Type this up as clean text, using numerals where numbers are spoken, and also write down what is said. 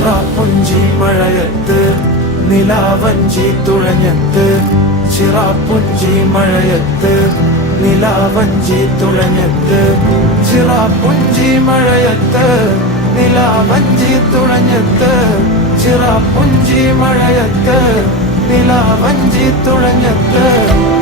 ചിറാപ്പുഞ്ചി മഴയത്ത് നിലാവഞ്ചി തുഴഞ്ഞത്ത്, ചിറാപ്പുഞ്ചി മഴയത്ത് നിലാവഞ്ചി തുഴഞ്ഞത്ത്, ചിറാപ്പുഞ്ചി മഴയത്ത് നിലാവഞ്ചി തുഴഞ്ഞത്ത്, ചിറാപ്പുഞ്ചി മഴയത്ത് നിലാവഞ്ചി തുഴഞ്ഞത്ത്.